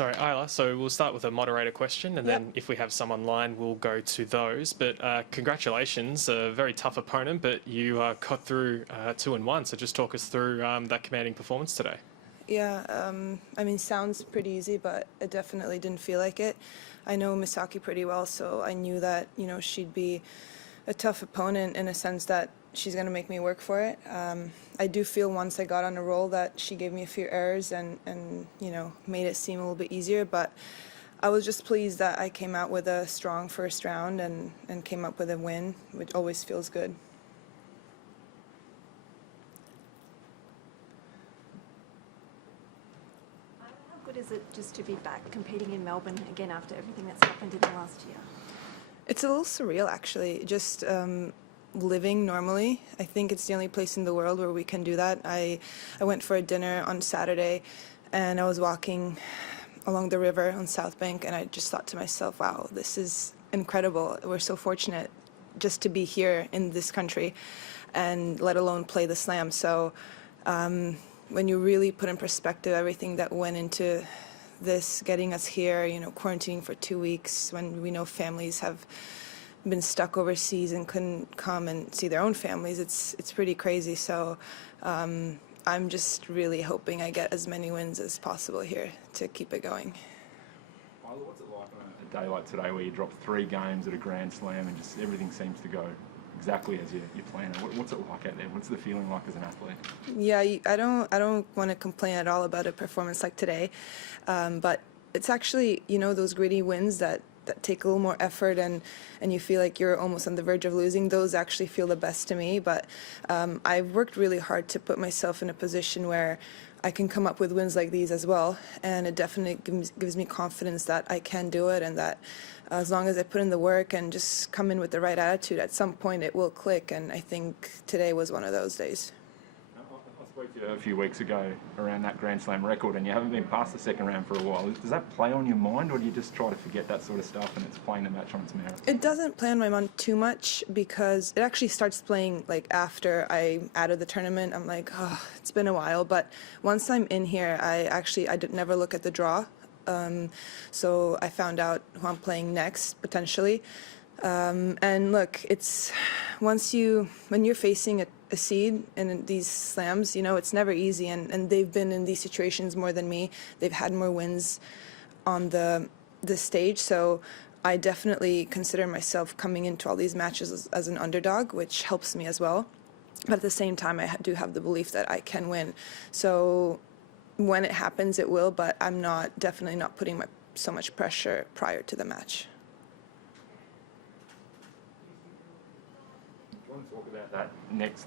Sorry, Isla. So we'll start with a moderator question, and then if we have some online, we'll go to those. But congratulations, a very tough opponent, but you got through 2-1. So just talk us through that commanding performance today. Yeah, I mean, sounds pretty easy, but it definitely didn't feel like it. I know Misaki pretty well, so I knew that, she'd be a tough opponent in a sense that she's going to make me work for it. I do feel once I got on a roll that she gave me a few errors and made it seem a little bit easier, but I was just pleased that I came out with a strong first round and came up with a win, which always feels good. How good is it just to be back competing in Melbourne again after everything that's happened in the last year? It's a little surreal, actually, just living normally. I think it's the only place in the world where we can do that. I went for a dinner on Saturday, and I was walking along the river on South Bank, and I just thought to myself, wow, this is incredible. We're so fortunate just to be here in this country, and let alone play the slam. So when you really put in perspective everything that went into this, getting us here, quarantining for 2 weeks when we know families have been stuck overseas and couldn't come and see their own families, it's pretty crazy. So I'm just really hoping I get as many wins as possible here to keep it going. What's it like on a day like today where you drop 3 games at a Grand Slam and just everything seems to go exactly as you plan? What's it like out there? What's the feeling like as an athlete? Yeah, I don't want to complain at all about a performance like today, but it's actually, those gritty wins that take a little more effort and you feel like you're almost on the verge of losing, those actually feel the best to me. But I've worked really hard to put myself in a position where I can come up with wins like these as well, and it definitely gives me confidence that I can do it, and that as long as I put in the work and just come in with the right attitude, at some point it will click, and I think today was one of those days. I spoke to you a few weeks ago around that Grand Slam record, and you haven't been past the second round for a while. Does that play on your mind, or do you just try to forget that sort of stuff and it's playing the match on its merits? It doesn't play on my mind too much because it actually starts playing like after I'm out of the tournament. I'm like, oh, it's been a while. But once I'm in here, I never look at the draw. So I found out who I'm playing next, potentially. And look, it's when you're facing a seed in these slams, it's never easy, and they've been in these situations more than me. They've had more wins on the stage, so I definitely consider myself coming into all these matches as an underdog, which helps me as well. But at the same time, I do have the belief that I can win. So when it happens, it will, but I'm definitely not putting so much pressure prior to the match. I want to talk about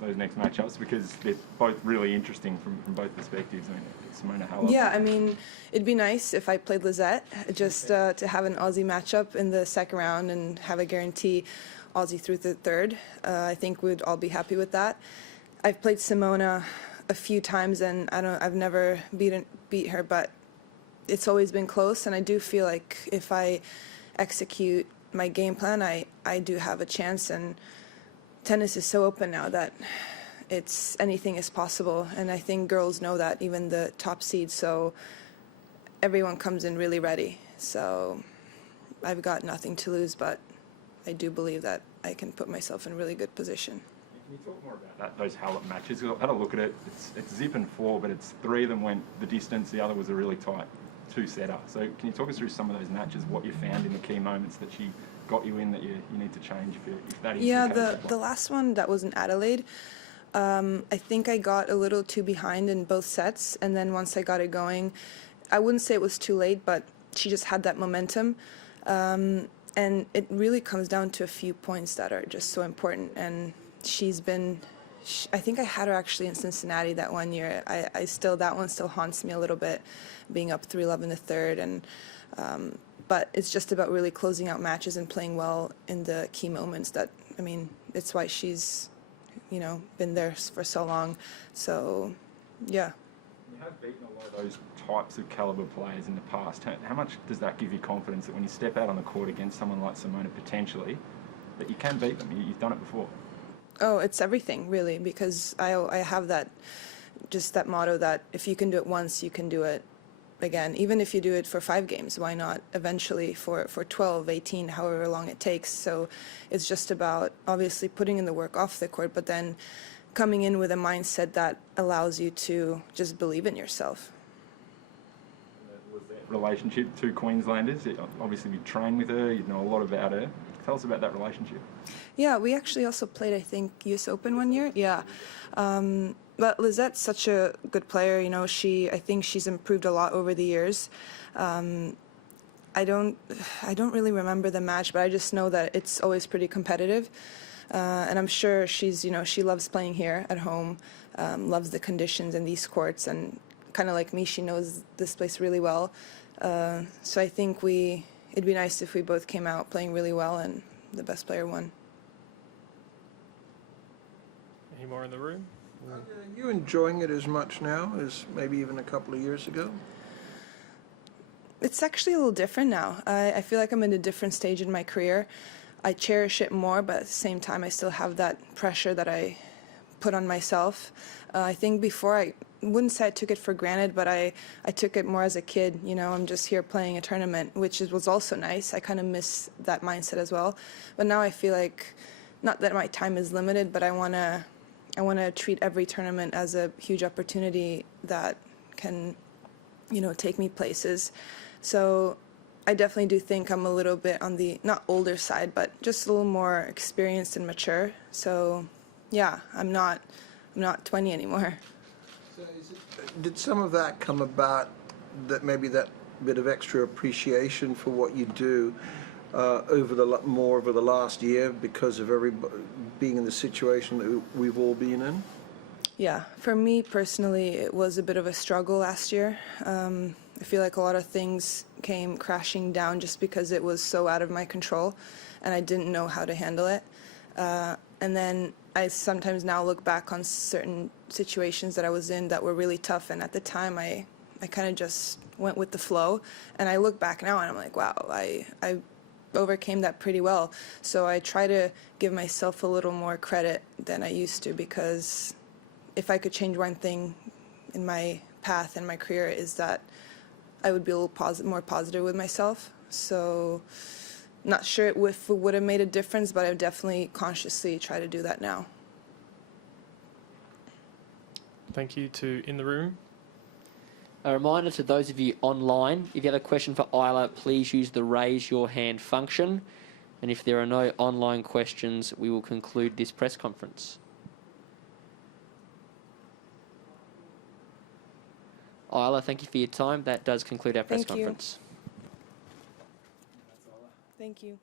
those next matchups because they're both really interesting from both perspectives. I mean, Simona Halep. Yeah, I mean, it'd be nice if I played Lizette, just to have an Aussie matchup in the second round and have a guarantee Aussie through the third. I think we'd all be happy with that. I've played Simona a few times, and I've never beat her, but it's always been close, and I do feel like if I execute my game plan, I do have a chance. And tennis is so open now that anything is possible, and I think girls know that, even the top seeds, so everyone comes in really ready. So I've got nothing to lose, but I do believe that I can put myself in a really good position. Can you talk more about those Halep matches? I've had a look at it. It's zip and 4, but 3 of them went the distance. The other was a really tight 2-setter. So can you talk us through some of those matches, what you found in the key moments that she got you in that you need to change if that is the case? The last one that was in Adelaide, I think I got a little too behind in both sets, and then once I got it going, I wouldn't say it was too late, but she just had that momentum. And it really comes down to a few points that are just so important, and I think I had her actually in Cincinnati that one year. That one still haunts me a little bit, being up 3-love in the third, and but it's just about really closing out matches and playing well in the key moments. It's why she's, been there for so long. So, yeah. You have beaten a lot of those types of caliber players in the past. How much does that give you confidence that when you step out on the court against someone like Simona potentially, that you can beat them? You've done it before. Oh, it's everything, really, because I have that motto that if you can do it once, you can do it again. Even if you do it for 5 games, why not eventually for 12, 18, however long it takes. So it's just about obviously putting in the work off the court, but then coming in with a mindset that allows you to just believe in yourself. Was that relationship to Queenslanders? Obviously, you train with her, you know a lot about her. Tell us about that relationship. Yeah, we actually also played, I think, US Open one year. Yeah. But Lizette's such a good player. You know, I think she's improved a lot over the years. I don't really remember the match, but I just know that it's always pretty competitive. And I'm sure she loves playing here at home, loves the conditions in these courts, and kind of like me, she knows this place really well. So I think it'd be nice if we both came out playing really well and the best player won. Any more in the room? Are you enjoying it as much now as maybe even a couple of years ago? It's actually a little different now. I feel like I'm in a different stage in my career. I cherish it more, but at the same time, I still have that pressure that I put on myself. I think before, I wouldn't say I took it for granted, but I took it more as a kid. You know, I'm just here playing a tournament, which was also nice. I kind of miss that mindset as well. But now I feel like, not that my time is limited, but I want to treat every tournament as a huge opportunity that can, take me places. So I definitely do think I'm a little bit on the, not older side, but just a little more experienced and mature. So yeah, I'm not 20 anymore. So did some of that come about, that maybe that bit of extra appreciation for what you do over the last year because of being in the situation that we've all been in? Yeah, for me personally, it was a bit of a struggle last year. I feel like a lot of things came crashing down just because it was so out of my control and I didn't know how to handle it. And then I sometimes now look back on certain situations that I was in that were really tough, and at the time I kind of just went with the flow, and I look back now and I'm like, wow, I overcame that pretty well. So I try to give myself a little more credit than I used to, because if I could change one thing in my path and my career, is that I would be a little more positive with myself. So not sure if it would have made a difference, but I definitely consciously try to do that now. Thank you to In the Room. A reminder to those of you online, if you have a question for Ajla, please use the raise your hand function. And if there are no online questions, we will conclude this press conference. Ajla, thank you for your time. That does conclude our press Thank you. conference. Thank you.